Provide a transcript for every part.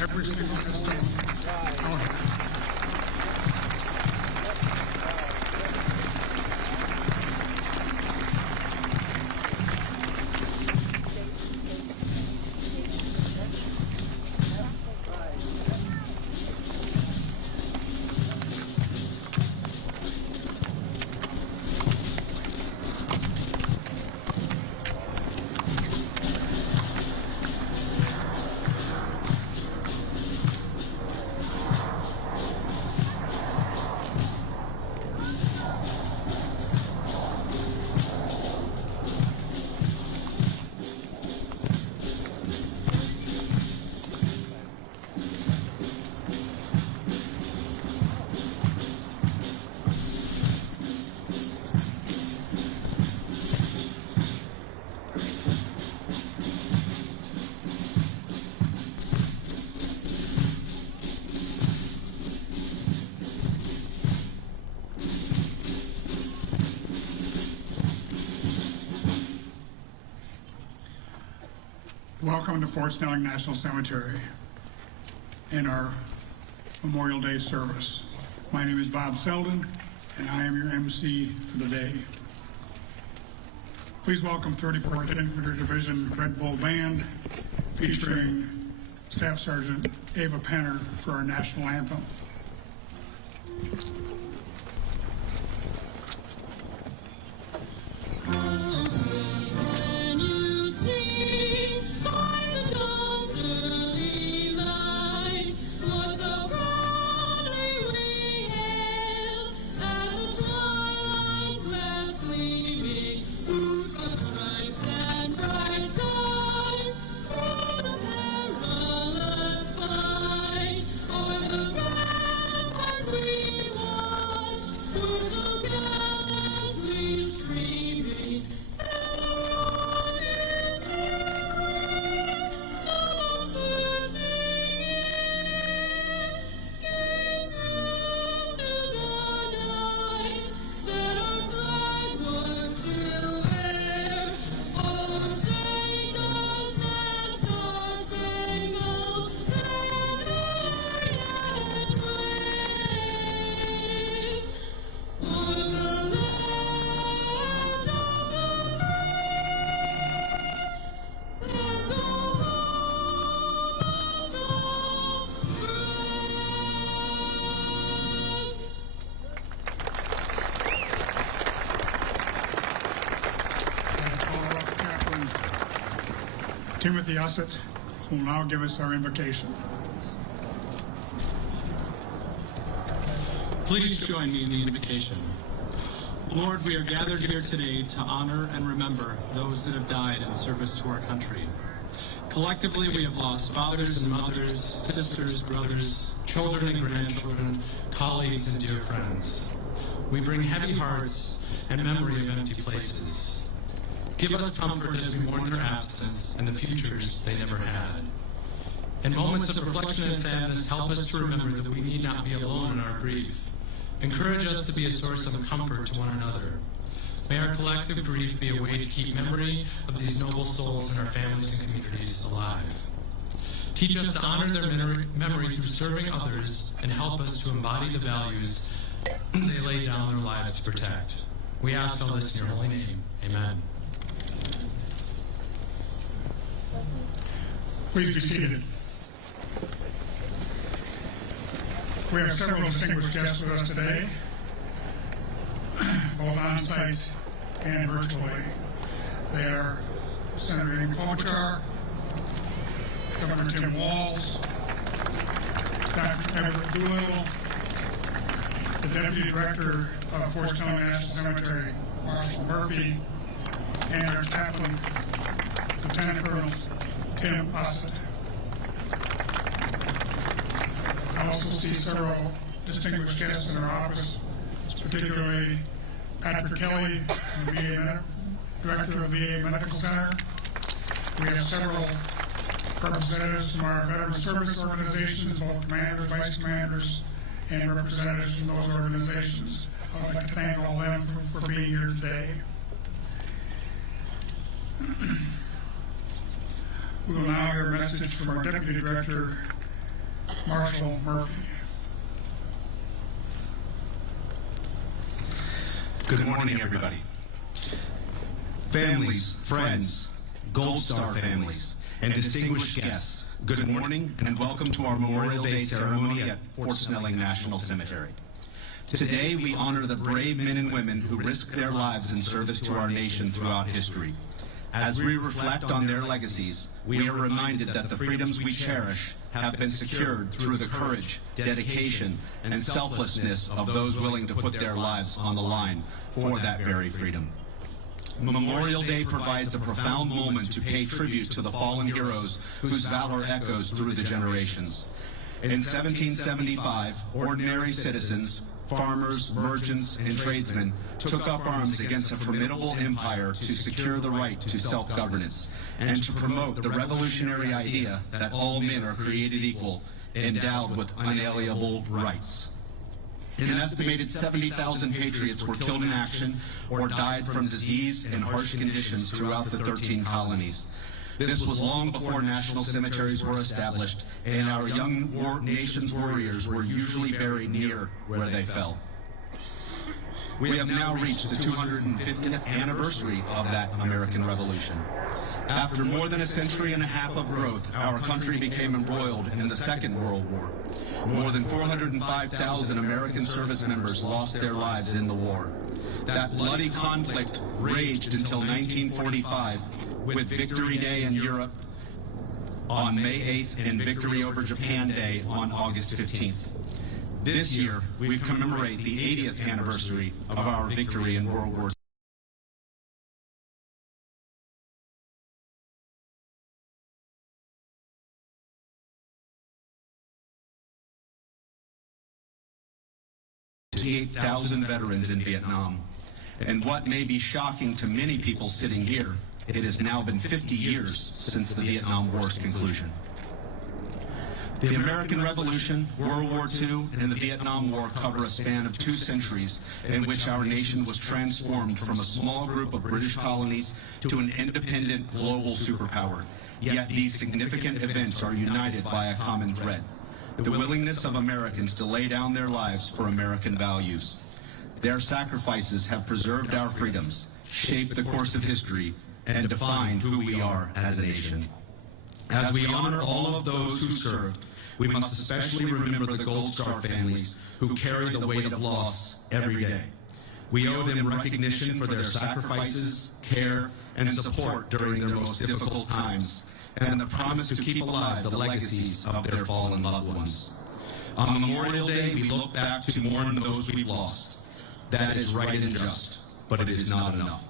every single headstone out here. Welcome to Fort Snelling National Cemetery in our Memorial Day service. My name is Bob Selden, and I am your MC for the day. Please welcome 34th Infantry Division Red Bull Band, featuring Staff Sergeant Ava Penner for our national anthem. Timothy Ussett will now give us our invocation. Please join me in the invocation. Lord, we are gathered here today to honor and remember those that have died in service to our country. Collectively, we have lost fathers and mothers, sisters, brothers, children and grandchildren, colleagues and dear friends. We bring heavy hearts and memory of empty places. Give us comfort as we mourn their absence and the futures they never had. In moments of reflection and sadness, help us to remember that we need not be alone in our grief. Encourage us to be a source of comfort to one another. May our collective grief be a way to keep memory of these noble souls in our families and communities alive. Teach us to honor their memory through serving others and help us to embody the values they laid down their lives to protect. We ask all this in your holy name. Amen. Please be seated. We have several distinguished guests with us today, both on-site and virtually. They are Senator Amy Klobuchar, Governor Tim Walz, Dr. Everett Doolittle, the Deputy Director of Fort Snelling National Cemetery, Marshall Murphy, and our chaplain, Lieutenant Colonel Tim Ussett. I also see several distinguished guests in our office, particularly Patrick Kelly, the VA Director of the VA Medical Center. We have several representatives from our veteran service organizations, both commanders, vice commanders, and representatives from those organizations. I would like to thank all of them for being here today. We will now hear a message from our Deputy Director Marshall Murphy. Good morning, everybody. Families, friends, Gold Star families, and distinguished guests, good morning and welcome to our Memorial Day ceremony at Fort Snelling National Cemetery. Today, we honor the brave men and women who risked their lives in service to our nation throughout history. As we reflect on their legacies, we are reminded that the freedoms we cherish have been secured through the courage, dedication, and selflessness of those willing to put their lives on the line for that very freedom. Memorial Day provides a profound moment to pay tribute to the fallen heroes whose valor echoes through the generations. In 1775, ordinary citizens, farmers, merchants, and tradesmen took up arms against a formidable empire to secure the right to self-governance and to promote the revolutionary idea that all men are created equal, endowed with unalienable rights. An estimated 70,000 patriots were killed in action or died from disease and harsh conditions throughout the 13 colonies. This was long before national cemeteries were established, and our young nation's warriors were usually buried near where they fell. We have now reached the 250th anniversary of that American Revolution. After more than a century and a half of growth, our country became embroiled in the Second World War. More than 405,000 American service members lost their lives in the war. That bloody conflict raged until 1945, with Victory Day in Europe on May 8th and Victory over Japan Day on August 15th. This year, we commemorate the 80th anniversary of our victory in World War II. To 8,000 veterans in Vietnam. And what may be shocking to many people sitting here, it has now been 50 years since the Vietnam War's conclusion. The American Revolution, World War II, and the Vietnam War cover a span of 2 centuries in which our nation was transformed from a small group of British colonies to an independent global superpower. Yet these significant events are united by a common thread: the willingness of Americans to lay down their lives for American values. Their sacrifices have preserved our freedoms, shaped the course of history, and defined who we are as a nation. As we honor all of those who served, we must especially remember the Gold Star families who carry the weight of loss every day. We owe them recognition for their sacrifices, care, and support during their most difficult times, and the promise to keep alive the legacies of their fallen loved ones. On Memorial Day, we look back to mourn those we've lost. That is right and just, but it is not enough.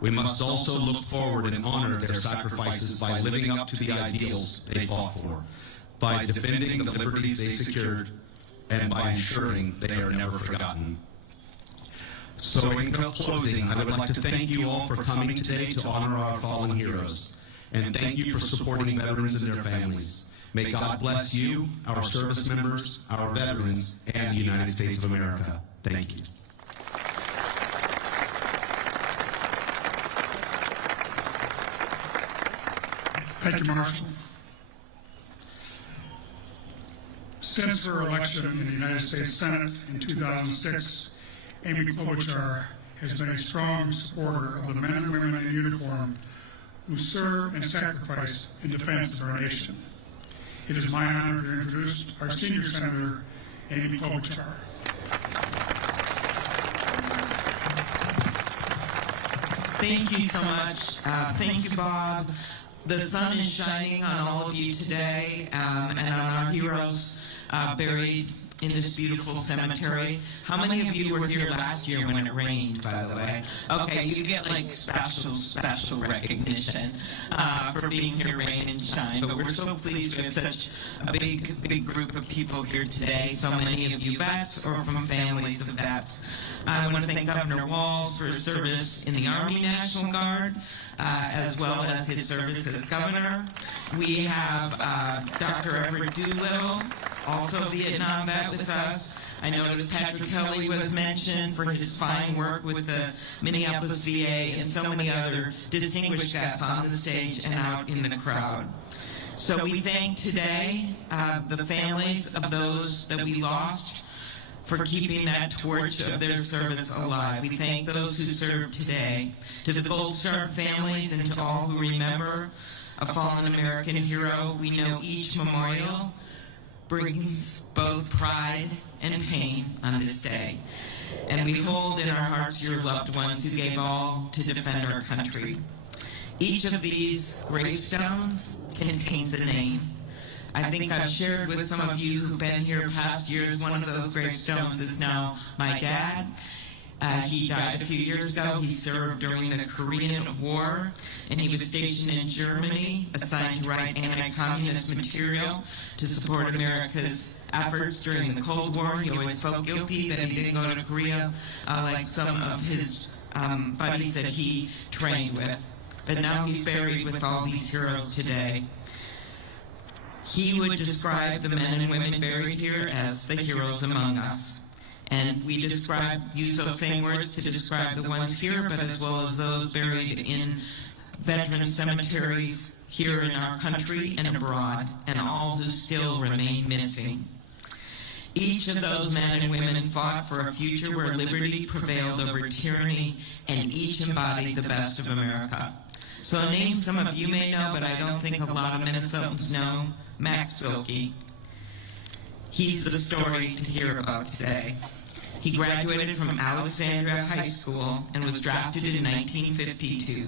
We must also look forward and honor their sacrifices by living up to the ideals they fought for, by defending the liberties they secured, and by ensuring they are never forgotten. So in closing, I would like to thank you all for coming today to honor our fallen heroes, and thank you for supporting veterans and their families. May God bless you, our service members, our veterans, and the United States of America. Thank you. Thank you, Marshall. Since her election in the United States Senate in 2006, Amy Klobuchar has been a strong supporter of the men and women in uniform who serve and sacrifice in defense of our nation. It is my honor to introduce our senior senator, Amy Klobuchar. Thank you so much. Thank you, Bob. The sun is shining on all of you today and on our heroes buried in this beautiful cemetery. How many of you were here last year when it rained, by the way? Okay, you get like special recognition for being here, rain and shine. But we're so pleased we have such a big group of people here today. So many of you vets or from families of vets. I want to thank Governor Walz for his service in the Army National Guard, as well as his service as governor. We have Dr. Everett Doolittle, also a Vietnam vet with us. I noticed Patrick Kelly was mentioned for his fine work with the Minneapolis VA, and so many other distinguished guests on the stage and out in the crowd. So we thank today the families of those that we lost for keeping that torch of their service alive. We thank those who serve today. To the Gold Star families and to all who remember a fallen American hero, we know each memorial brings both pride and pain on this day. And we hold in our hearts your loved ones who gave all to defend our country. Each of these gravestones contains a name. I think I've shared with some of you who've been here past years, one of those gravestones is now my dad. He died a few years ago. He served during the Korean War, and he was stationed in Germany, assigned to write anti-communist material to support America's efforts during the Cold War. He always felt guilty that he didn't go to Korea like some of his buddies that he trained with. But now he's buried with all these heroes today. He would describe the men and women buried here as the heroes among us. And we use those same words to describe the ones here, but as well as those buried in veteran cemeteries here in our country and abroad, and all who still remain missing. Each of those men and women fought for a future where liberty prevailed over tyranny, and each embodied the best of America. So a name some of you may know, but I don't think a lot of Minnesotans know, Max Bilkey. He's the story to hear about today. He graduated from Alexandria High School and was drafted in 1952.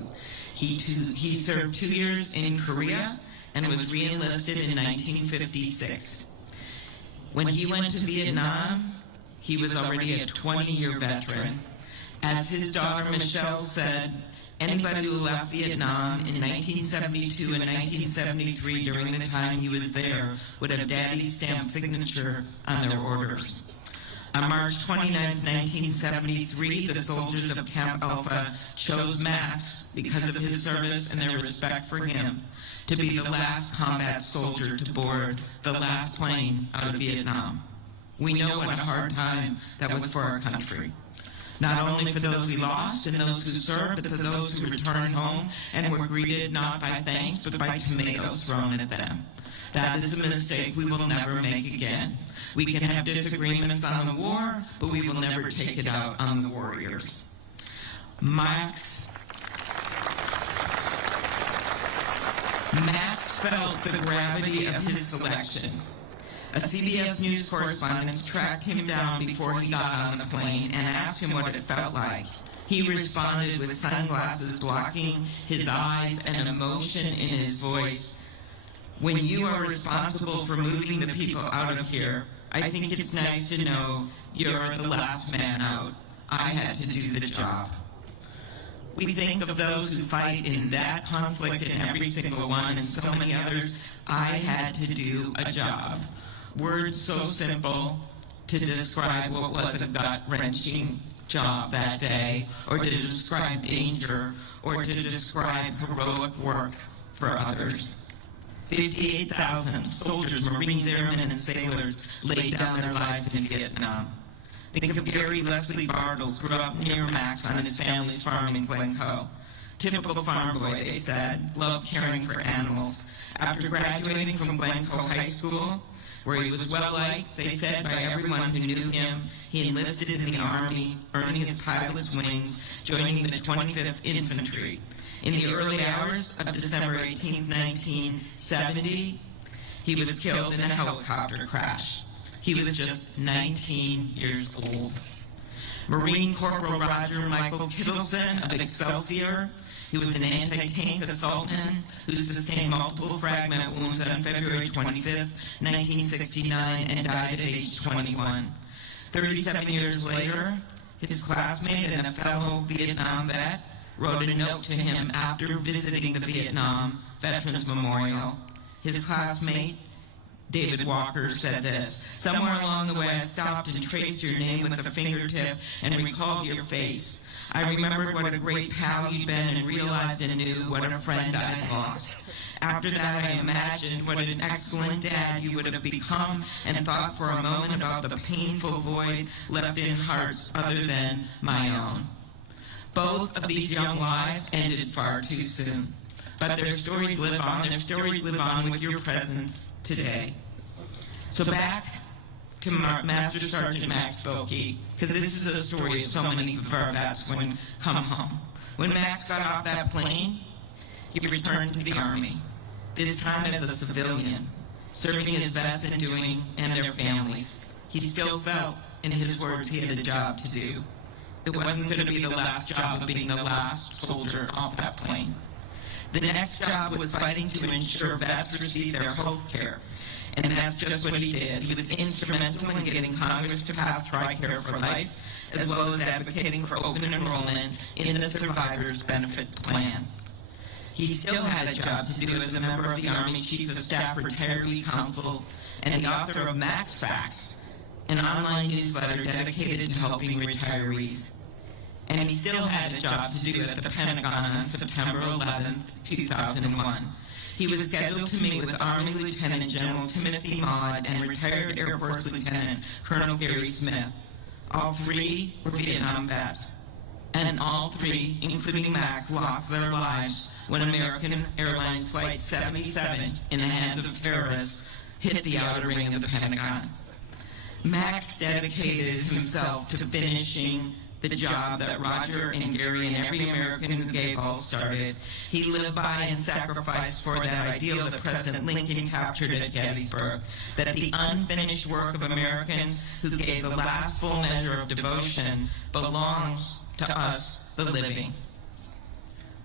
He served 2 years in Korea and was re-enlisted in 1956. When he went to Vietnam, he was already a 20-year veteran. As his daughter Michelle said, anybody who left Vietnam in 1972 and 1973 during the time he was there would have Daddy's stamp signature on their orders. On March 29, 1973, the soldiers of Camp Alpha chose Max, because of his service and their respect for him, to be the last combat soldier to board the last plane out of Vietnam. We know what a hard time that was for our country. Not only for those we lost and those who served, but for those who returned home and were greeted not by thanks, but by tomatoes thrown at them. That is a mistake we will never make again. We can have disagreements on the war, but we will never take it out on the warriors. Max felt the gravity of his selection. A CBS News correspondent tracked him down before he got on the plane and asked him what it felt like. He responded with sunglasses blocking his eyes and an emotion in his voice. When you are responsible for moving the people out of here, I think it's nice to know you're the last man out. I had to do the job. We think of those who fight in that conflict and every single one and so many others. I had to do a job. Words so simple to describe what was a gut-wrenching job that day, or to describe danger, or to describe heroic work for others. 58,000 soldiers, Marines, airmen, and sailors laid down their lives in Vietnam. Think of Gary Leslie Bartles, grew up near Max on his family's farm in Glencoe. Typical farm boy, they said, loved caring for animals. After graduating from Glencoe High School, where he was well-liked, they said, by everyone who knew him, he enlisted in the Army, earning his pilot's wings, joining the 25th Infantry. In the early hours of December 18, 1970, he was killed in a helicopter crash. He was just 19 years old. Marine Corporal Roger Michael Kittleson of Excelsior. He was an anti-tank assaultman who sustained multiple fragment wounds on February 25, 1969, and died at age 21. 37 years later, his classmate and a fellow Vietnam vet wrote a note to him after visiting the Vietnam Veterans Memorial. His classmate, David Walker, said this: "Somewhere along the way I stopped and traced your name with a fingertip and recalled your face. I remembered what a great pal you'd been and realized anew what a friend I'd lost. After that I imagined what an excellent dad you would have become and thought for a moment about the painful void left in hearts other than my own." Both of these young lives ended far too soon. but their stories live on. Their stories live on with your presence today. So back to Master Sergeant Max Boakey, because this is a story of so many of our vets when come home. When Max got off that plane, he returned to the Army, this time as a civilian, serving his vets and their families. He still felt, in his words, he had a job to do. It wasn't going to be the last job of being the last soldier off that plane. The next job was fighting to ensure vets receive their health care. And that's just what he did. He was instrumental in getting Congress to pass TRICARE for Life, as well as advocating for open enrollment in the Survivors Benefit Plan. He still had a job to do as a member of the Army Chief of Staff Retiree Council and the author of Max Facts, an online newsletter dedicated to helping retirees. And he still had a job to do at the Pentagon on September 11, 2001. He was scheduled to meet with Army Lieutenant General Timothy Maude and retired Air Force Lieutenant Colonel Gary Smith. All three were Vietnam vets. And all three, including Max, lost their lives when American Airlines Flight 77, in the hands of terrorists, hit the outer ring of the Pentagon. Max dedicated himself to finishing the job that Roger and Gary and every American who gave all started. He lived by and sacrificed for that ideal that President Lincoln captured at Gettysburg, that the unfinished work of Americans who gave the last full measure of devotion belongs to us, the living.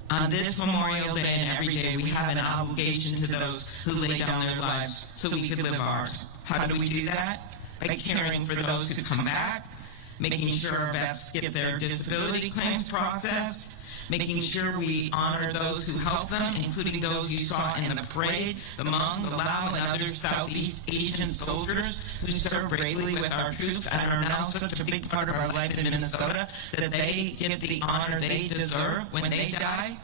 On this Memorial Day and every day, we have an obligation to those who lay down their lives so we could live ours. How do we do that? By caring for those who come back, making sure our vets get their disability claims processed, making sure we honor those who help them, including those you saw in the parade, the Hmong, the Lao, and other Southeast Asian soldiers who serve bravely with our troops and are now such a big part of our life in Minnesota that they get the honor they deserve when they die.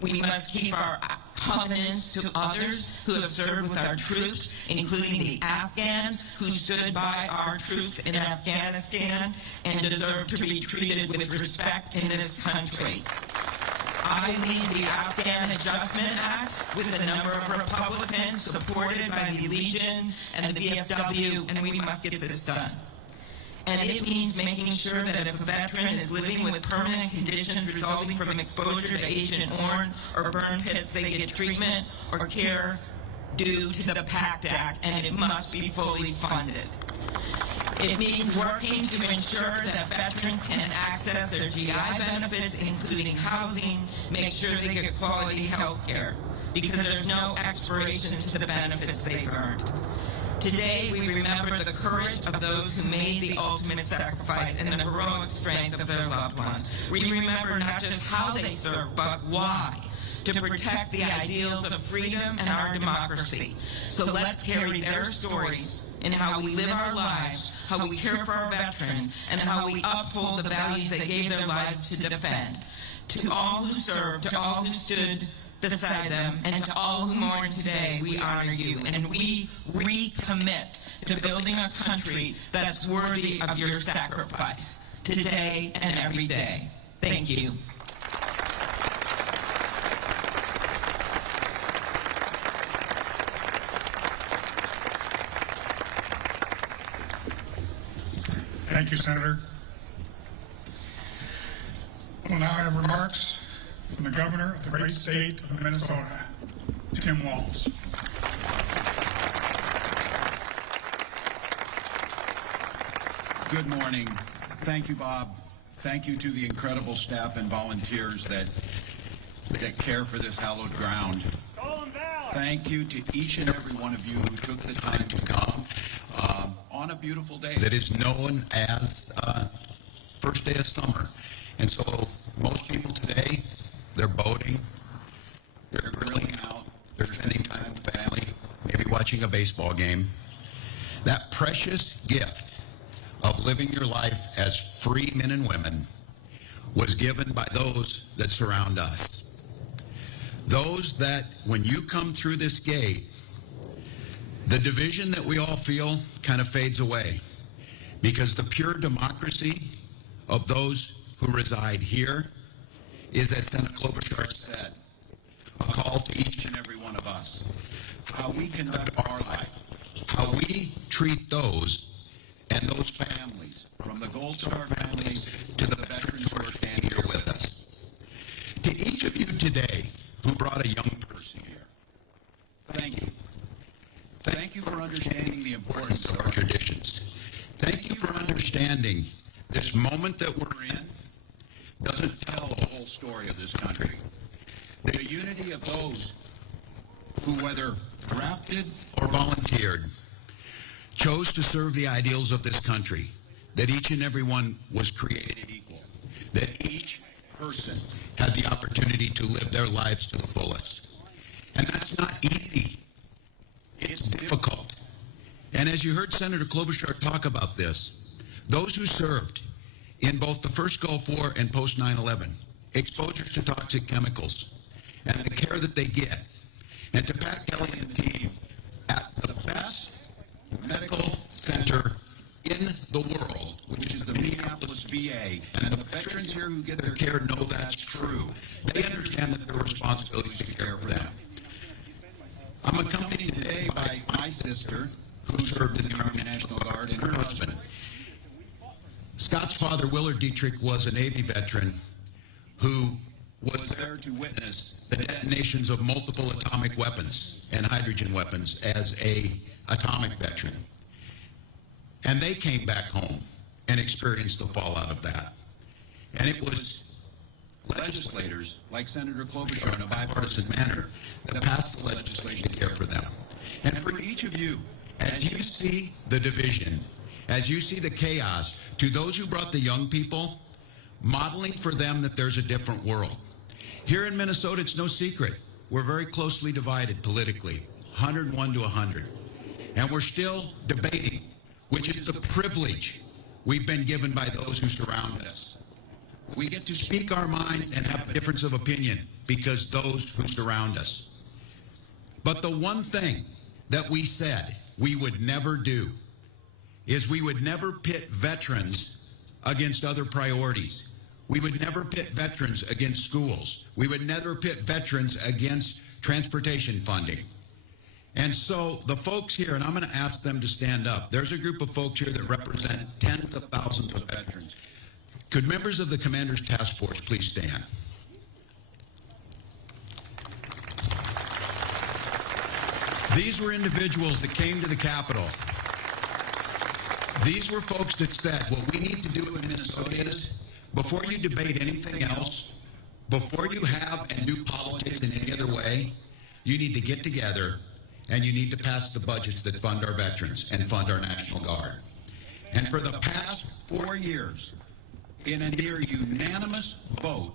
We must keep our covenants to others who have served with our troops, including the Afghans who stood by our troops in Afghanistan and deserve to be treated with respect in this country. I lead the Afghan Adjustment Act with a number of Republicans supported by the Legion and the VFW, and we must get this done. And it means making sure that if a veteran is living with permanent conditions resulting from exposure to Agent Orange or burn pits, they get treatment or care due to the PACT Act, and it must be fully funded. It means working to ensure that veterans can access their GI benefits, including housing, make sure they get quality health care, because there's no expiration to the benefits they've earned. Today, we remember the courage of those who made the ultimate sacrifice and the heroic strength of their loved ones. We remember not just how they served, but why, to protect the ideals of freedom and our democracy. So let's carry their stories in how we live our lives, how we care for our veterans, and how we uphold the values they gave their lives to defend. To all who served, to all who stood beside them, and to all who mourn today, we honor you, and we recommit to building a country that's worthy of your sacrifice, today and every day. Thank you. Thank you, Senator. We'll now have remarks from the Governor of the great state of Minnesota, Tim Walz. Good morning. Thank you, Bob. Thank you to the incredible staff and volunteers that care for this hallowed ground. Thank you to each and every one of you who took the time to come on a beautiful day that is known as first day of summer. And so most people today, they're boating, they're grilling out, they're spending time with family, maybe watching a baseball game. That precious gift of living your life as free men and women was given by those that surround us. Those that, when you come through this gate, the division that we all feel kind of fades away, because the pure democracy of those who reside here is, as Senator Klobuchar said, a call to each and every one of us, how we conduct our life, how we treat those and those families, from the Gold Star families to the veterans who are standing here with us. To each of you today who brought a young person here, thank you. Thank you for understanding the importance of our traditions. Thank you for understanding this moment that we're in doesn't tell the whole story of this country. The unity of those who, whether drafted or volunteered, chose to serve the ideals of this country, that each and every one was created equal, that each person had the opportunity to live their lives to the fullest. And that's not easy. It's difficult. And as you heard Senator Klobuchar talk about this, those who served in both the first Gulf War and post 9/11, exposures to toxic chemicals, and the care that they get, and to Pat Kelly and the team at the best medical center in the world, which is the Minneapolis VA, and the veterans here who get their care know that's true. They understand that their responsibility is to care for them. I'm accompanied today by my sister, who served in the Army National Guard, and her husband. Scott's father, Willard Dietrich, was a Navy veteran who was there to witness the detonations of multiple atomic weapons and hydrogen weapons as a atomic veteran. And they came back home and experienced the fallout of that. And it was legislators like Senator Klobuchar in a bipartisan manner that passed the legislation to care for them. And for each of you, as you see the division, as you see the chaos, to those who brought the young people, modeling for them that there's a different world. Here in Minnesota, it's no secret. We're very closely divided politically, 101 to 100. And we're still debating, which is the privilege we've been given by those who surround us. We get to speak our minds and have a difference of opinion because those who surround us. But the one thing that we said we would never do is we would never pit veterans against other priorities. We would never pit veterans against schools. We would never pit veterans against transportation funding. And so the folks here, and I'm going to ask them to stand up. There's a group of folks here that represent tens of thousands of veterans. Could members of the Commander's Task Force please stand? These were individuals that came to the Capitol. These were folks that said, what we need to do in Minnesota is, before you debate anything else, before you have and do politics in any other way, you need to get together and you need to pass the budgets that fund our veterans and fund our National Guard. And for the past 4 years, in a near unanimous vote,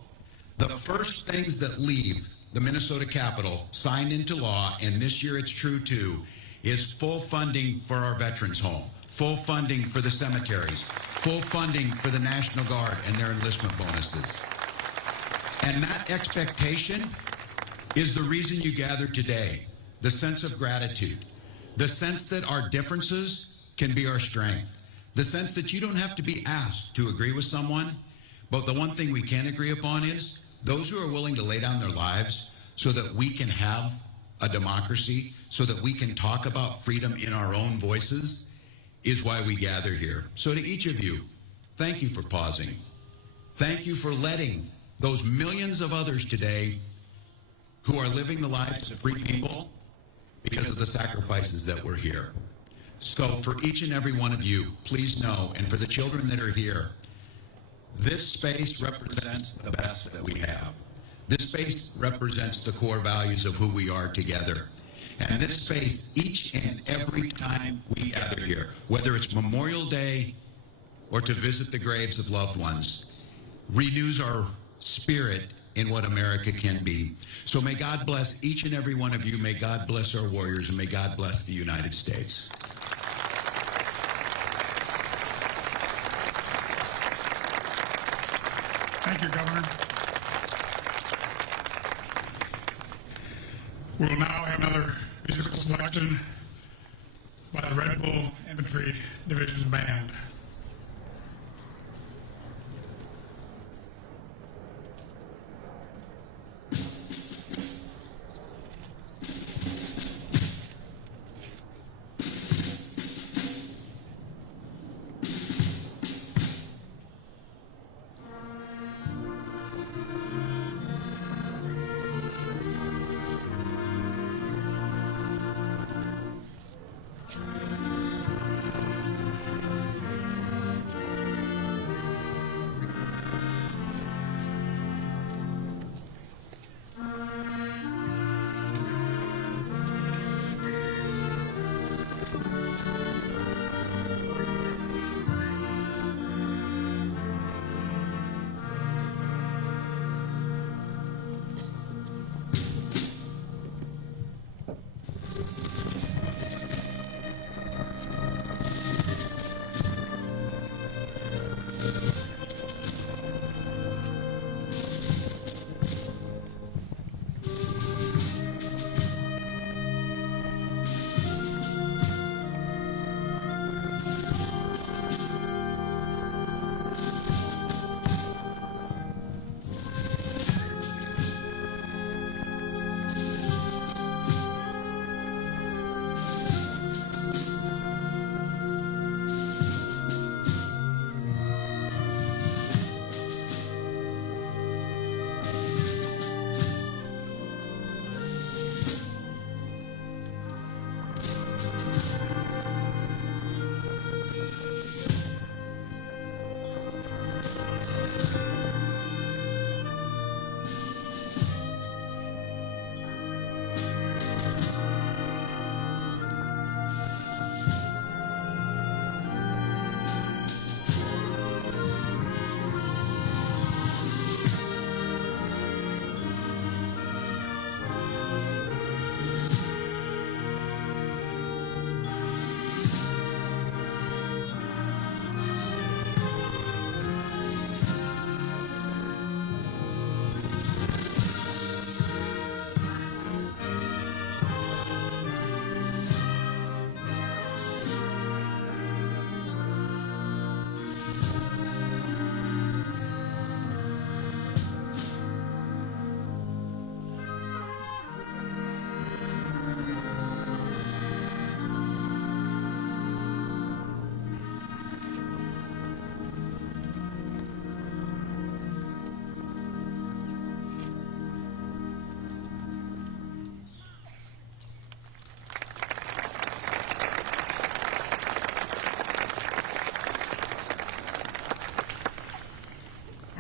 the first things that leave the Minnesota Capitol signed into law, and this year it's true too, is full funding for our veterans home, full funding for the cemeteries, full funding for the National Guard and their enlistment bonuses. And that expectation is the reason you gather today, the sense of gratitude, the sense that our differences can be our strength, the sense that you don't have to be asked to agree with someone, but the one thing we can agree upon is those who are willing to lay down their lives so that we can have a democracy, so that we can talk about freedom in our own voices, is why we gather here. So to each of you, thank you for pausing. Thank you for letting those millions of others today who are living the lives of free people because of the sacrifices that were here. So for each and every one of you, please know, and for the children that are here, this space represents the best that we have. This space represents the core values of who we are together. And this space, each and every time we gather here, whether it's Memorial Day or to visit the graves of loved ones, renews our spirit in what America can be. So may God bless each and every one of you. May God bless our warriors, and may God bless the United States. Thank you, Governor. We will now have another musical selection by the Red Bull Infantry Division Band.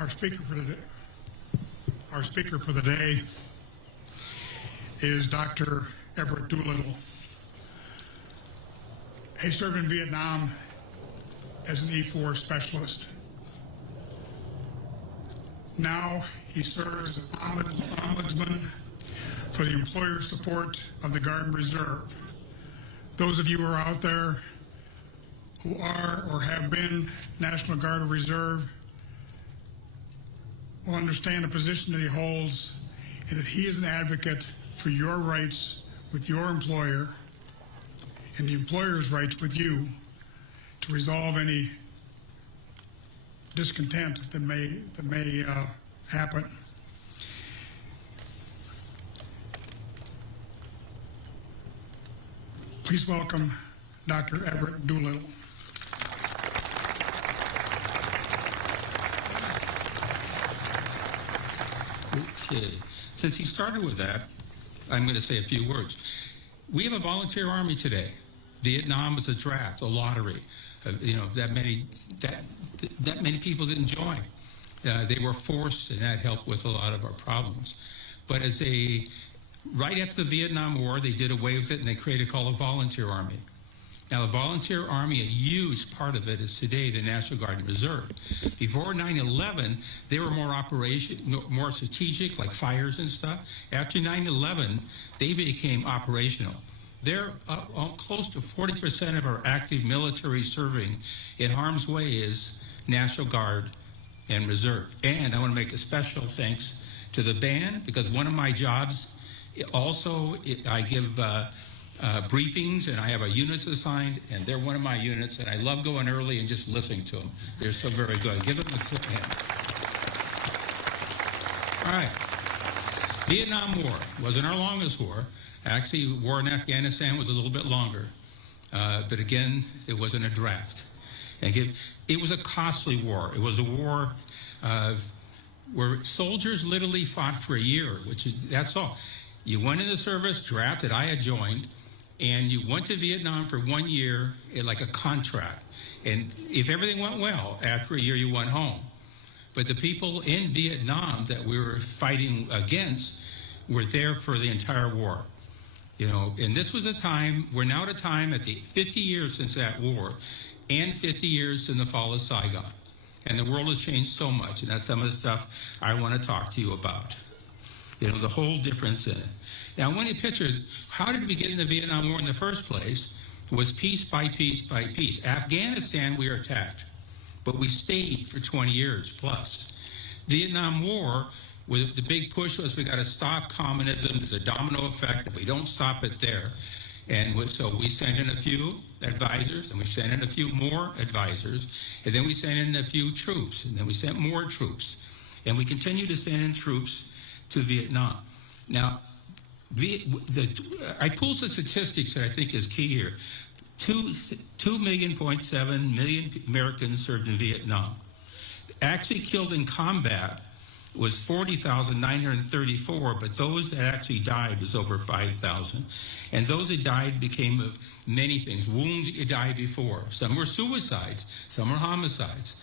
Our speaker for the day is Dr. Everett Doolittle. He served in Vietnam as an E4 specialist. Now he serves as ombudsman for the employer support of the Guard and Reserve. Those of you who are out there who are or have been National Guard or Reserve will understand the position that he holds and that he is an advocate for your rights with your employer and the employer's rights with you to resolve any discontent that may happen. Please welcome Dr. Everett Doolittle. Okay. Since he started with that, I'm going to say a few words. We have a volunteer army today. Vietnam was a draft, a lottery. That many people didn't join. They were forced, and that helped with a lot of our problems. But right after the Vietnam War, they did away with it, and they created called a volunteer army. Now, the volunteer army, a huge part of it is today the National Guard and Reserve. Before 9/11, they were more strategic, like fires and stuff. After 9/11, they became operational. They're close to 40% of our active military serving in harm's way is National Guard and Reserve. And I want to make a special thanks to the band, because one of my jobs also, I give briefings, and I have a units assigned, and they're one of my units, and I love going early and just listening to them. They're so very good. Give them a quick hand. All right. Vietnam War wasn't our longest war. Actually, war in Afghanistan was a little bit longer. But again, it wasn't a draft. And it was a costly war. It was a war where soldiers literally fought for a year, that's all. You went in the service, drafted, I had joined, and you went to Vietnam for 1 year, like a contract. And if everything went well, after a year you went home. But the people in Vietnam that we were fighting against were there for the entire war. And this was we're now at a time at the 50 years since that war and 50 years since the fall of Saigon. And the world has changed so much, and that's some of the stuff I want to talk to you about. The whole difference in it. Now, when you picture, how did we get into the Vietnam War in the first place? It was piece by piece by piece. Afghanistan, we were attacked, but we stayed for 20 years plus. Vietnam War, the big push was we got to stop communism. There's a domino effect if we don't stop it there. And so we sent in a few advisors, and we sent in a few more advisors, and then we sent in a few troops, and then we sent more troops. And we continue to send in troops to Vietnam. Now, I pulled some statistics that I think is key here. 2.7 million Americans served in Vietnam. Actually killed in combat was 40,934, but those that actually died was over 5,000. And those that died became of many things. Wounds you died before. Some were suicides. Some were homicides.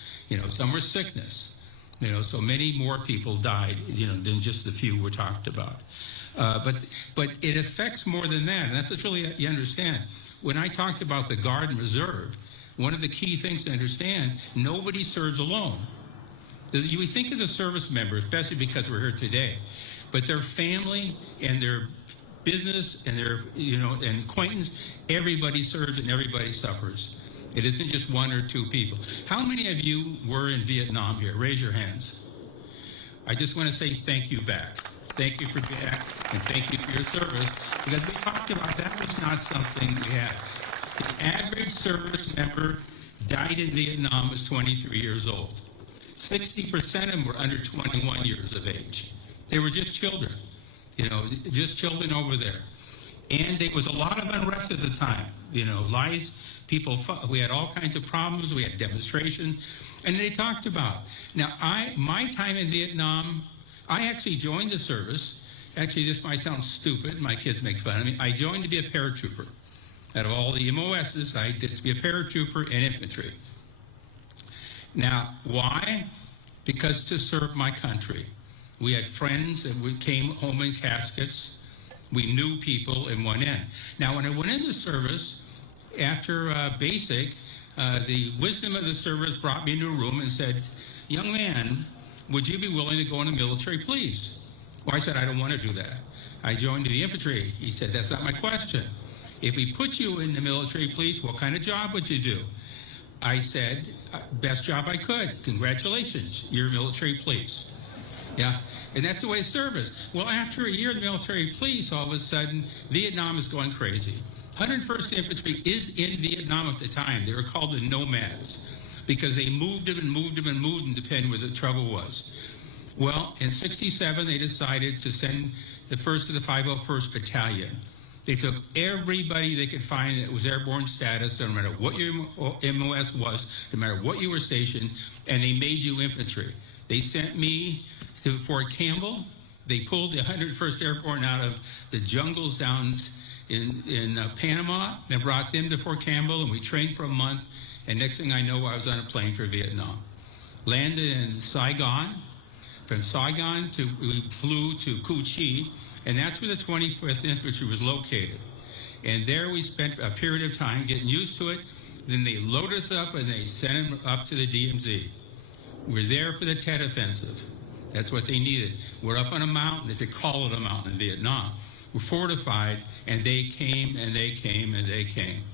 Some were sickness. So many more people died, than just the few were talked about. But it affects more than that, and that's what really you understand. When I talked about the Guard and Reserve, one of the key things to understand, nobody serves alone. You think of the service members, especially because we're here today, but their family and their business and their, and acquaintance, everybody serves and everybody suffers. It isn't just one or two people. How many of you were in Vietnam here? Raise your hands. I just want to say thank you back. Thank you for that, and thank you for your service, because we talked about that was not something we had. The average service member died in Vietnam was 23 years old. 60% of them were under 21 years of age. They were just children, just children over there. And there was a lot of unrest at the time, lies, people fought. We had all kinds of problems. We had demonstrations, and they talked about. Now, my time in Vietnam, I actually joined the service. Actually, this might sound stupid. My kids make fun of me. I joined to be a paratrooper. Out of all the MOSs, I did to be a paratrooper and infantry. Now, why? because to serve my country. We had friends and we came home in caskets. We knew people and went in. Now, when I went into service, after basic, the wisdom of the service brought me into a room and said, young man, would you be willing to go in the military, please? Well, I said, I don't want to do that. I joined the infantry. He said, that's not my question. If we put you in the military, please, what kind of job would you do? I said, best job I could. Congratulations, you're military police. Yeah, and that's the way of service. Well, after a year in the military police, all of a sudden, Vietnam is going crazy. 101st Infantry is in Vietnam at the time. They were called the nomads because they moved them and moved them and moved them depending where the trouble was. Well, in 67, they decided to send the 1st to the 501st Battalion. They took everybody they could find that was airborne status, no matter what your MOS was, no matter what you were stationed, and they made you infantry. They sent me to Fort Campbell. They pulled the 101st Airborne out of the jungles down in Panama and brought them to Fort Campbell, and we trained for a month, and next thing I know, I was on a plane for Vietnam. Landed in Saigon. From Saigon, we flew to Cu Chi, and that's where the 25th Infantry was located. And there we spent a period of time getting used to it. Then they loaded us up and they sent them up to the DMZ. We're there for the Tet Offensive. That's what they needed. We're up on a mountain, if you call it a mountain in Vietnam. We're fortified, and they came, and they came, and they came.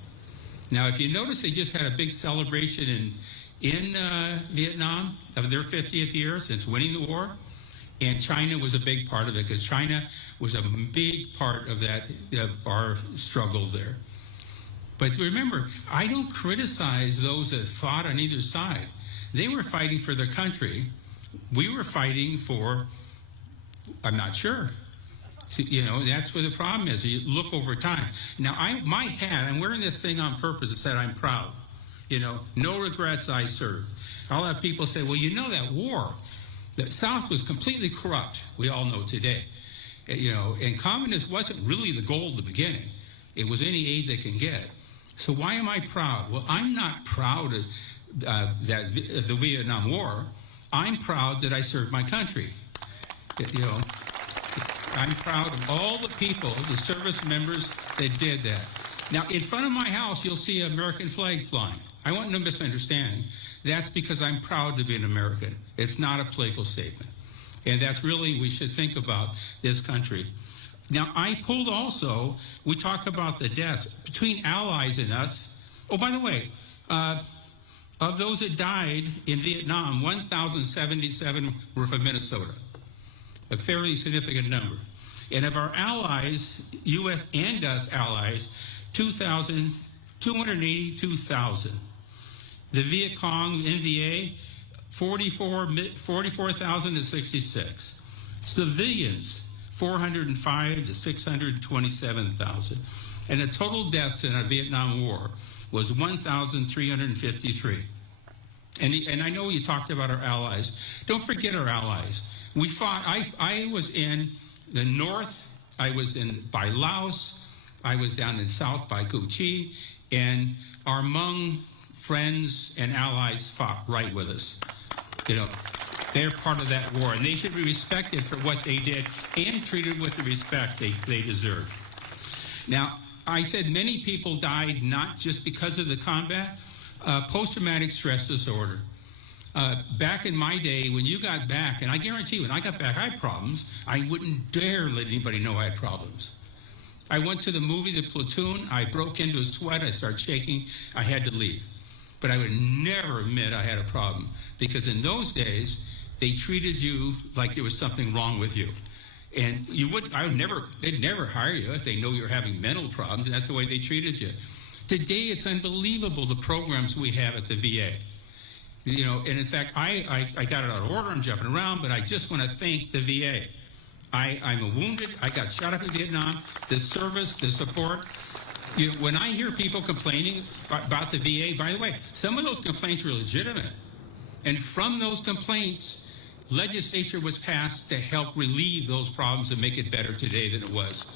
Now, if you notice, they just had a big celebration in Vietnam of their 50th year since winning the war. And China was a big part of it, because China was a big part of that, of our struggle there. But remember, I don't criticize those that fought on either side. They were fighting for their country. We were fighting for, I'm not sure. You know, that's where the problem is. You look over time. Now, my hat, I'm wearing this thing on purpose that said I'm proud. You know, no regrets, I served. I'll have people say, well, you know that war, the South was completely corrupt. We all know today. You know, and communism wasn't really the goal at the beginning. It was any aid they can get. So why am I proud? Well, I'm not proud of the Vietnam War. I'm proud that I served my country. You know, I'm proud of all the people, the service members that did that. Now, in front of my house, you'll see an American flag flying. I want no misunderstanding. That's because I'm proud to be an American. It's not a political statement. And that's really, we should think about this country. Now, I pulled also, we talk about the deaths between allies and us. Oh, by the way, of those that died in Vietnam, 1,077 were from Minnesota, a fairly significant number. And of our allies, U.S. and us allies, 282,000. The Viet Cong, NVA, 44,000 to 66. Civilians, 405 to 627,000. And the total deaths in our Vietnam War was 1,353. And I know you talked about our allies. Don't forget our allies. We fought, I was in the north, I was by Laos, I was down in south by Cu Chi, and our Hmong friends and allies fought right with us. You know, they're part of that war, and they should be respected for what they did and treated with the respect they deserve. Now, I said many people died not just because of the combat, post-traumatic stress disorder. Back in my day, when you got back, and I guarantee you, when I got back, I had problems. I wouldn't dare let anybody know I had problems. I went to the movie, The Platoon. I broke into a sweat. I started shaking. I had to leave. But I would never admit I had a problem, because in those days, they treated you like there was something wrong with you. And they'd never hire you if they know you're having mental problems, and that's the way they treated you. Today, it's unbelievable the programs we have at the VA. You know, and in fact, I got it out of order, I'm jumping around, but I just want to thank the VA. I'm wounded, I got shot up in Vietnam, the service, the support. You know, when I hear people complaining about the VA, by the way, some of those complaints were legitimate. And from those complaints, legislature was passed to help relieve those problems and make it better today than it was.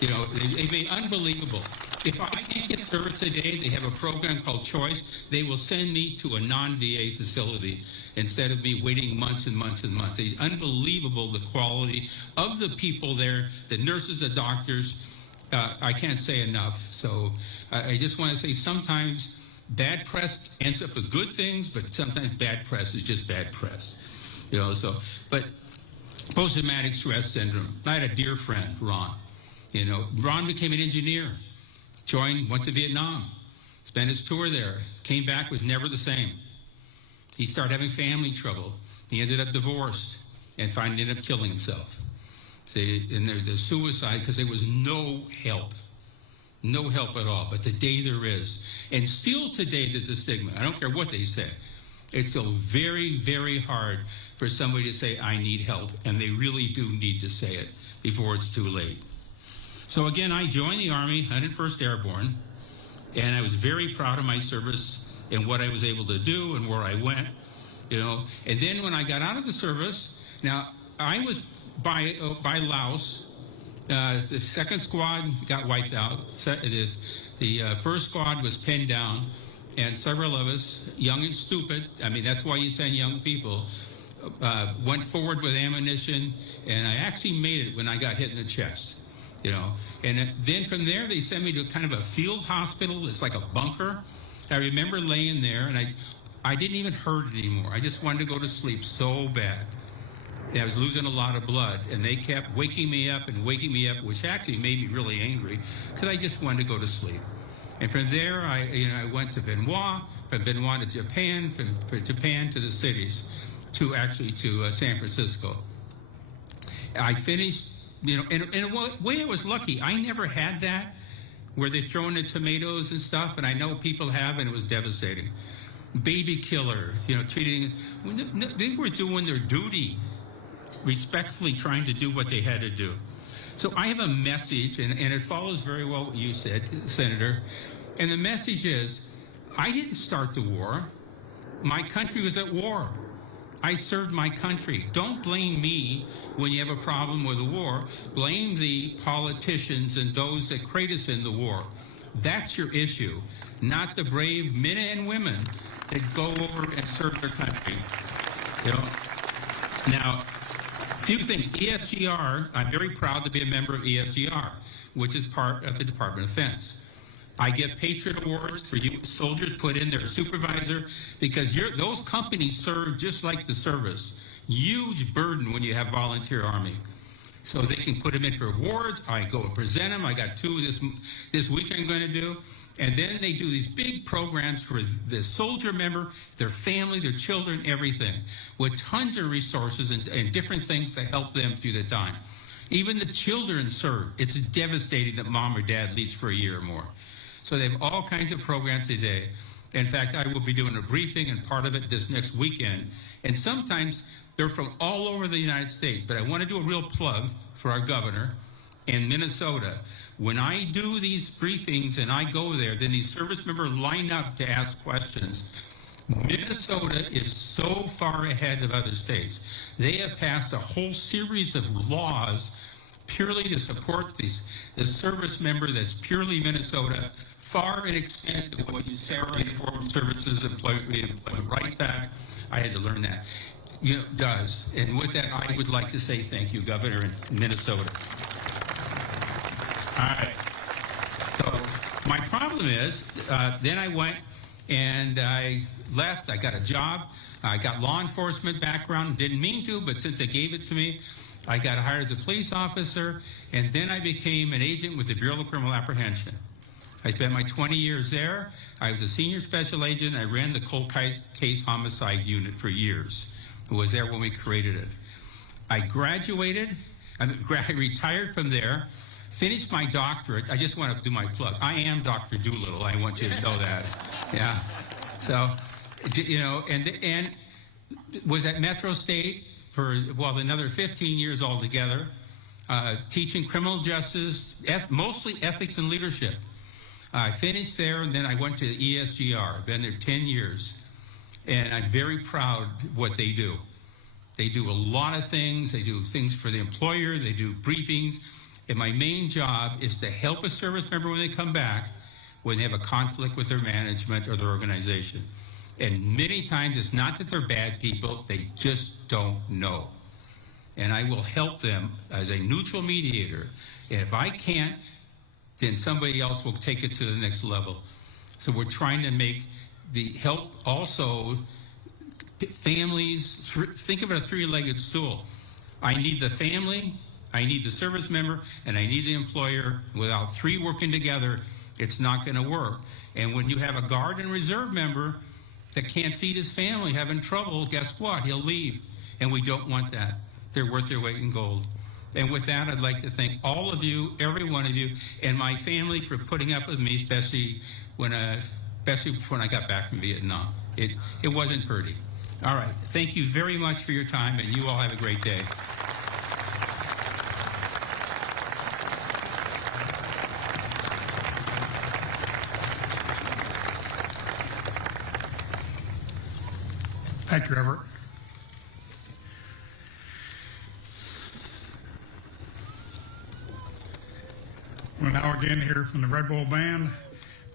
You know, they made unbelievable. If I can't get service today, they have a program called Choice. They will send me to a non-VA facility instead of me waiting months and months and months. It's unbelievable the quality of the people there, the nurses, the doctors. I can't say enough. So I just want to say sometimes bad press ends up with good things, but sometimes bad press is just bad press. You know, so, but post-traumatic stress syndrome. I had a dear friend, Ron. You know, Ron became an engineer, went to Vietnam, spent his tour there, came back, was never the same. He started having family trouble. He ended up divorced and finally ended up killing himself. See, and the suicide, because there was no help at all. But today there is. And still today there's a stigma. I don't care what they say. It's still very, very hard for somebody to say, I need help. And they really do need to say it before it's too late. So again, I joined the Army, 101st Airborne, and I was very proud of my service and what I was able to do and where I went, you know. And then when I got out of the service, now I was by Laos. The second squad got wiped out. The first squad was pinned down, and several of us, young and stupid, I mean, that's why you send young people, went forward with ammunition, and I actually made it when I got hit in the chest. You know, and then from there they sent me to kind of a field hospital. It's like a bunker. I remember laying there, and I didn't even hurt anymore. I just wanted to go to sleep so bad. And I was losing a lot of blood, and they kept waking me up, which actually made me really angry because I just wanted to go to sleep. And from there, I went to Benoit, from Benoit to Japan, from Japan to the cities, to San Francisco. I finished. You know, in a way I was lucky. I never had that where they throw in the tomatoes and stuff, and I know people have, and it was devastating. Baby killer, you know, they were doing their duty, respectfully trying to do what they had to do. So I have a message, and it follows very well what you said, Senator, and the message is, I didn't start the war. My country was at war. I served my country. Don't blame me when you have a problem with the war. Blame the politicians and those that create us in the war. That's your issue, not the brave men and women that go over and serve their country. You know? Now, a few things. ESGR, I'm very proud to be a member of ESGR, which is part of the Department of Defense. I get Patriot Awards for you soldiers put in their supervisor because those companies serve just like the service. Huge burden when you have volunteer army. So they can put them in for awards. I go and present them. I got 2 this week I'm going to do. And then they do these big programs for the soldier member, their family, their children, everything, with tons of resources and different things to help them through the time. Even the children serve. It's devastating that mom or dad leaves for a year or more. So they have all kinds of programs today. In fact, I will be doing a briefing and part of it this next weekend. And sometimes they're from all over the United States. But I want to do a real plug for our governor in Minnesota. When I do these briefings and I go there, then these service members line up to ask questions. Minnesota is so far ahead of other states. They have passed a whole series of laws purely to support the service member that's purely Minnesota, far in extent to what you say already, the Foreign Services Employment Rights Act. I had to learn that. You know, does. And with that, I would like to say thank you, Governor, in Minnesota. All right. So my problem is, then I went and I left. I got a job. I got law enforcement background. Didn't mean to, but since they gave it to me, I got hired as a police officer, and then I became an agent with the Bureau of Criminal Apprehension. I spent my 20 years there. I was a senior special agent. I ran the cold case homicide unit for years. I was there when we created it. I graduated. I retired from there, finished my doctorate. I just want to do my plug. I am Dr. Doolittle. I want you to know that. Yeah. So, you know, and was at Metro State for, well, another 15 years altogether, teaching criminal justice, mostly ethics and leadership. I finished there, and then I went to the ESGR. I've been there 10 years, and I'm very proud of what they do. They do a lot of things. They do things for the employer. They do briefings. And my main job is to help a service member when they come back, when they have a conflict with their management or their organization. And many times it's not that they're bad people, they just don't know. And I will help them as a neutral mediator. And if I can't, then somebody else will take it to the next level. So we're trying to make the help also families, think of it a three-legged stool. I need the family, I need the service member, and I need the employer. Without three working together, it's not going to work. And when you have a Guard and Reserve member that can't feed his family, having trouble, guess what? He'll leave. And we don't want that. They're worth their weight in gold. And with that, I'd like to thank all of you, every one of you, and my family for putting up with me, especially when I got back from Vietnam. It wasn't pretty. All right. Thank you very much for your time, and you all have a great day. Thank you, Everett. We'll now again hear from the Red Bull Band.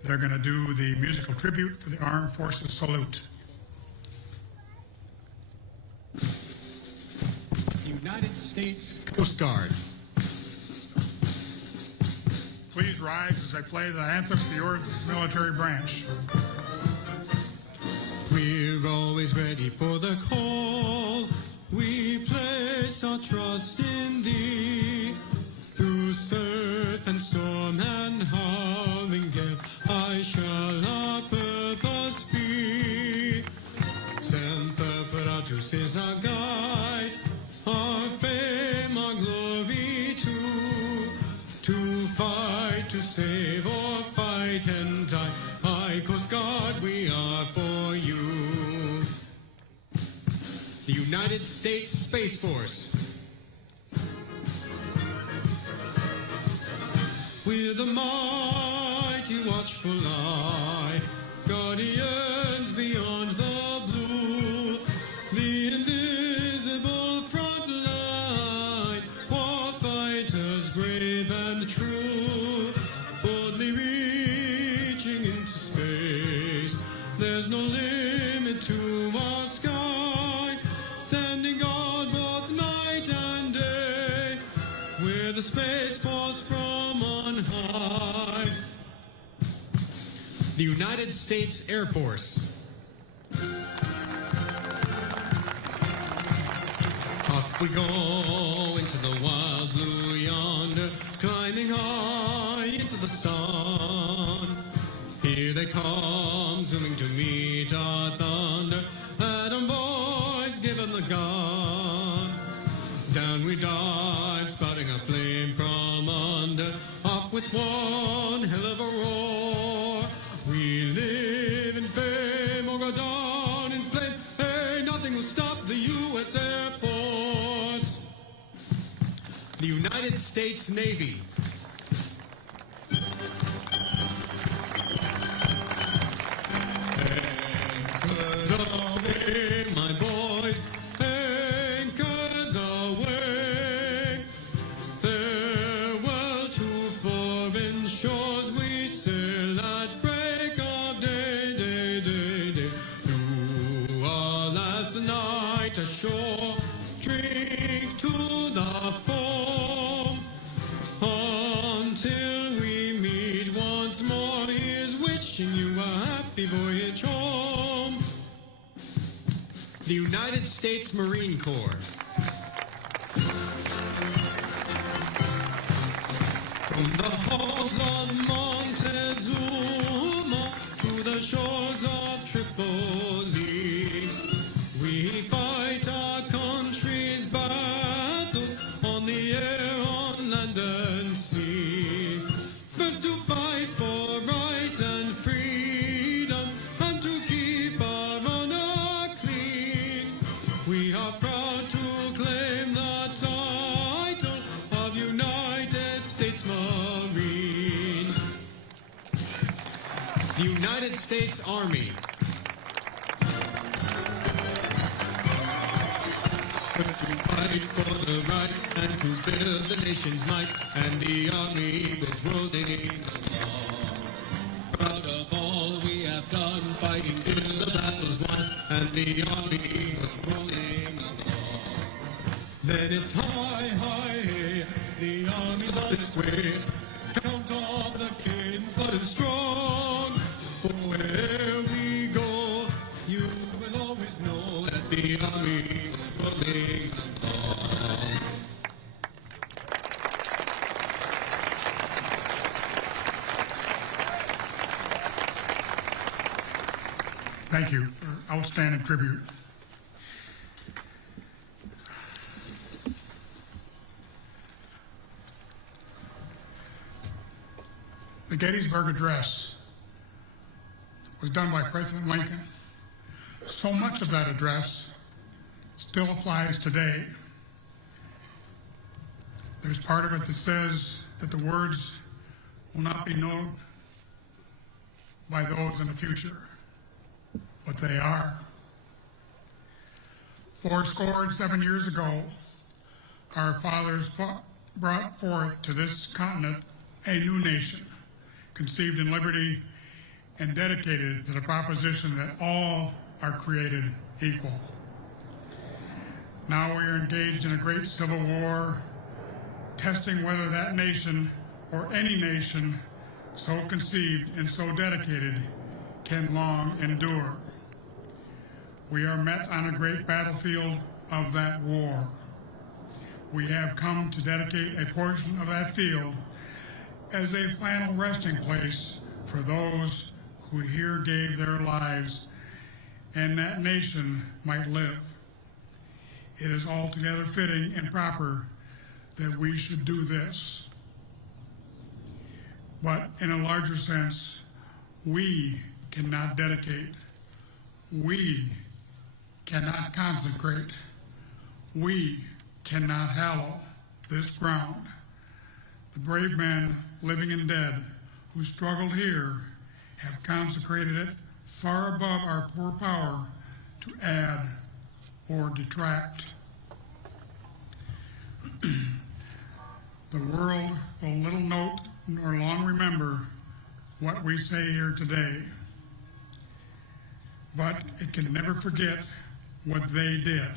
They're going to do the musical tribute for the Armed Forces Salute. United States Coast Guard. Please rise as I play the anthem for your military branch. We're always ready for the call. We place our trust in thee. Through surf and storm and howling gale, I shall our purpose be. Semper Paratus is our guide, our fame, our glory too. To fight, to save, or fight and die, High Coast Guard, we are for you. The United States Space Force. We're the mighty watchful eye, guardians beyond the blue, the invisible front line, war fighters brave and true, boldly reaching into space. There's no limit to our sky, standing guard both night and day. We're the Space Force from on high. The United States Air Force. Off we go into the wild blue yonder, climbing high into the sun. Here they come, zooming to meet our thunder. Atom boys, give 'em the gun. Down we dive, spouting a flame from under. Off with one hell of a roar. We live in fame or go down in flame. Hey, nothing will stop the U.S. Air Force. The United States Navy. Away, my boys, anchors away. Farewell to foreign shores, we sail at break of day, day, day, day. Through our last night ashore, drink to the foam. Until we meet once more, here's wishing you a happy voyage home. The United States Marine Corps. From the halls of Montezuma to the shores of Tripoli, we fight our country's battles on the air, on land and sea. First to fight for right and freedom, and to keep our honor clean. We are proud to claim the title of United States Marine. The United States Army. to fight for the right and to build the nation's might, and the army goes rolling along. Proud of all we have done, fighting till the battle's won, and the army goes rolling along. Then it's high, high, hey, the army's on its way. Count all the cadence, but it's strong. For where we go, you will always know that the army is rolling along. Thank you for outstanding tribute. The Gettysburg Address was done by President Lincoln. So much of that address still applies today. There's part of it that says that the words will not be known by those in the future, but they are. 7 years ago, our fathers brought forth to this continent a new nation, conceived in liberty and dedicated to the proposition that all are created equal. Now we are engaged in a great civil war, testing whether that nation or any nation so conceived and so dedicated can long endure. We are met on a great battlefield of that war. We have come to dedicate a portion of that field as a final resting place for those who here gave their lives and that nation might live. It is altogether fitting and proper that we should do this. But in a larger sense, we cannot dedicate, we cannot consecrate, we cannot hallow this ground. The brave men, living and dead, who struggled here have consecrated it far above our poor power to add or detract. The world will little note nor long remember what we say here today, but it can never forget what they did.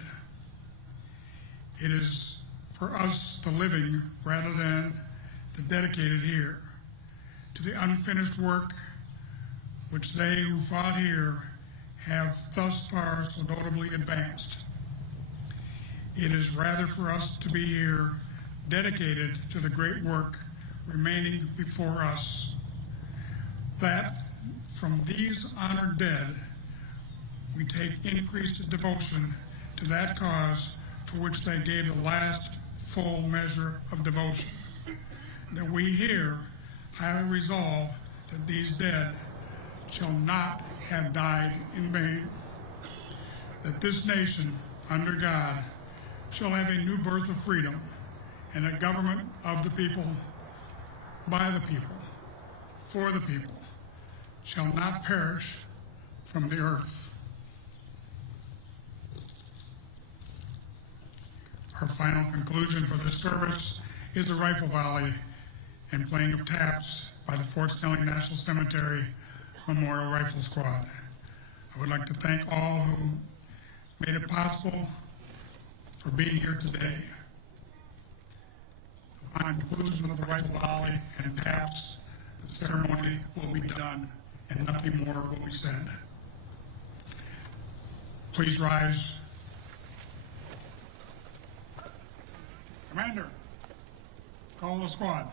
It is for us, the living, rather than the dedicated here, to the unfinished work which they who fought here have thus far so notably advanced. It is rather for us to be here, dedicated to the great work remaining before us, that from these honored dead we take increased devotion to that cause for which they gave the last full measure of devotion, that we here highly resolve that these dead shall not have died in vain, that this nation, under God, shall have a new birth of freedom and a government of the people, by the people, for the people, shall not perish from the earth. Our final conclusion for this service is a rifle volley and playing of taps by the Fort Snelling National Cemetery Memorial Rifle Squad. I would like to thank all who made it possible for being here today. Upon conclusion of the rifle volley and taps, the ceremony will be done and nothing more will be said. Please rise. Commander, call the squad.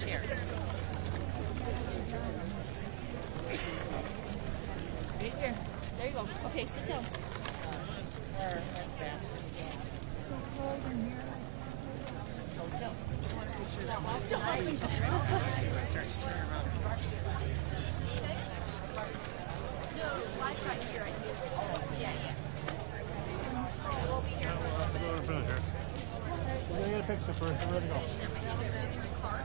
chair. Right here. There you go. Okay, sit down. Start to turn around. No, last shot here, I think. Yeah, yeah. We're going to get a picture first. We're ready to go. Am I still in the car?